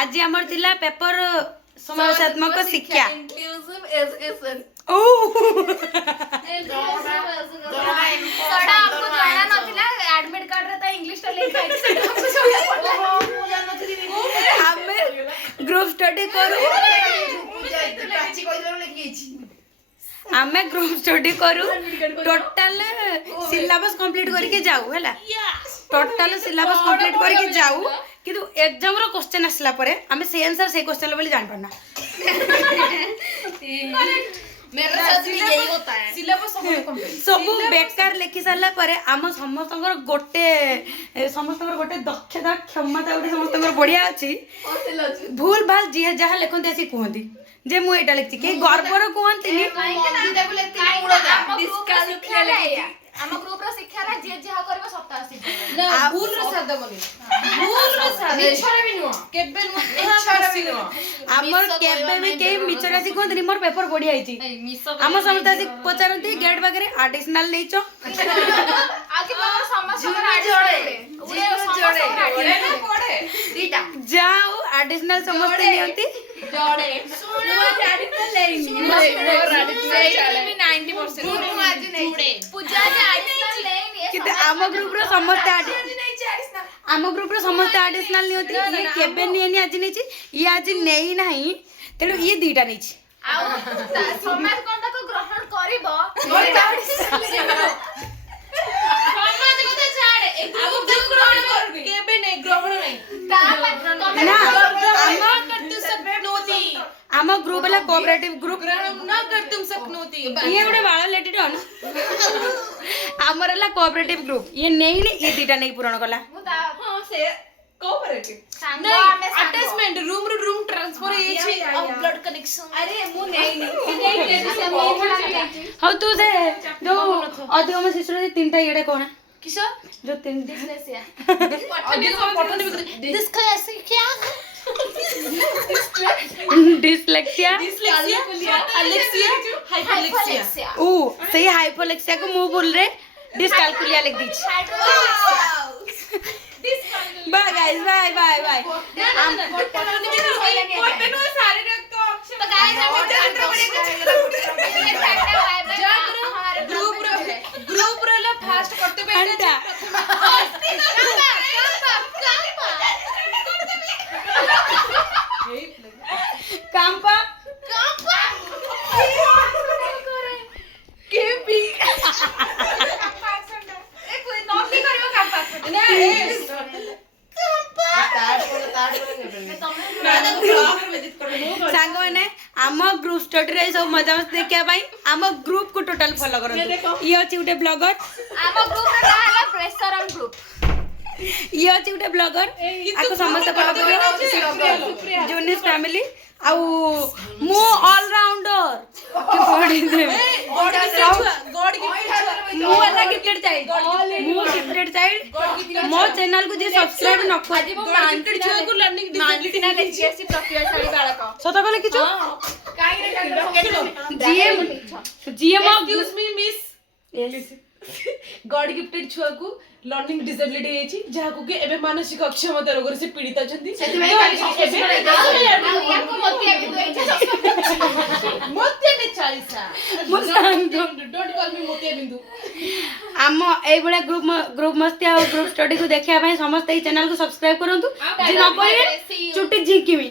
आज आमर थिला पेपर समावेशात्मक शिक्षा इंक्लूसिव एजुकेशन। सडा आपको जाना नथिला एडमिट कार्ड रे त इंग्लिश तो लिखा है सेटा हमको छोड़ा पड़ला। हमें ग्रुप स्टडी करू आमे ग्रुप स्टडी करू टोटल सिलेबस कंप्लीट करके जाऊ हैला टोटल सिलेबस कंप्लीट करके जाऊ किंतु एग्जाम रो क्वेश्चन आसला परे आमे से आंसर से क्वेश्चन बोली जान पड़ना मेरे साथ भी यही होता है। सिलेबस सब बेकार लिखि सारला परे आम समस्तकर गोटे समस्तकर गोटे दक्षता क्षमता गोटे समस्तकर बढ़िया अछि भूल भाल जी जहा लिखते आसी कहती जे मु एटा लिखछि के गर्वर कहंतिनी हम ग्रुप रो शिक्षा रे जे जे करबो 87 ना भूल रो साथ बने भूल रो साथ इच्छारे भी नुआ केबे नुआ इच्छारे भी नुआ हमर केबे में के मिचरा सी कहंतिनी मोर पेपर बढ़िया आइछि हम समस्त आसी पचारंती गेट बागरे एडिशनल नैचो आके तोर समस्या कर जोड़े जे समस्या जोड़े ना पड़े दीटा जाओ एडिशनल समस्त नियंती जोड़े सुनो एडिशनल लेंगे एडिशनल भी 90% आज नहीं पूजा जे एडिशनल लेनी किते आम ग्रुप रो समस्त आम ग्रुप रो समस्त एडिशनल नियंती ये केबे नियनी आज नैछि ये आज नेई नाही तेनु ये दीटा नैछि आ समाज कोनटा को ग्रहण करिवो समाज को तो छाड़े एक अब ग्रहण करबी केबे नहीं ग्रहण नहीं ना कर तू सकनोती आम ग्रुप वाला कोऑपरेटिव ग्रुप ग्रहण न कर तुम सकनोती ये गोटे बाळ लेटी डन हमर ला कोऑपरेटिव ग्रुप ये नेई ने ये दीटा नहीं पूर्ण कला हां से कोऑपरेटिव सांग नहीं अटैचमेंट रूम रूम ट्रांसफर ये छे ब्लड कनेक्शन अरे मु नहीं हाउ तू से जो अधिगम शिशु रे तीनटा येडे कोन किसो जो तीन डिस्लेक्सिया पठन भी डिस्लेक्सिया डिस्लेक्सिया अलेक्सिया हाइपोलेक्सिया ओ सही हाइपोलेक्सिया को मुंह बोल रे डिस्कैलकुलिया लिख दीजिए bye guys bye bye bye हम पठन भी पठन सारे रक्त अक्षर तो गाइस हम ग्रुप रो ला फास्ट करते बैठे कांपा के भी नॉटी करियो कांपा ना सांग माने आम ग्रुप स्टडी रे सब मजा मस्ती देखिया भाई आम ग्रुप को टोटल फॉलो करन ये अछि उटे ब्लॉगर हम ग्रुप रे कहला प्रेशरम ग्रुप ये अछि उटे ब्लॉगर आको समस्त फॉलो करियो जूनियस फैमिली आउ मो ऑल राउंडर के पढ़ी दे गॉड मो वाला गिफ्टेड चाइल्ड मो गिफ्टेड चाइल्ड मो चैनल को जे सब्सक्राइब न कर आज मो मानती छुआ को लर्निंग मानसिना लेजिएसी प्रक्रिया साडी बाळक सत कहले किछु काई रे GM GM excuse me miss God gifted छुआ को लर्निंग डिसेबिलिटी हेछि जहा को के एबे मानसिक अक्षमता रोग से पीड़ित अछंती मोतिया ने 40 डोंट कॉल मी मोतिया बिंदु आम ए बळे ग्रुप मस्ती आ ग्रुप स्टडी को देखिया भाई समस्त ए चैनल को सब्सक्राइब करंतु जे न करे चुटी झिकिमी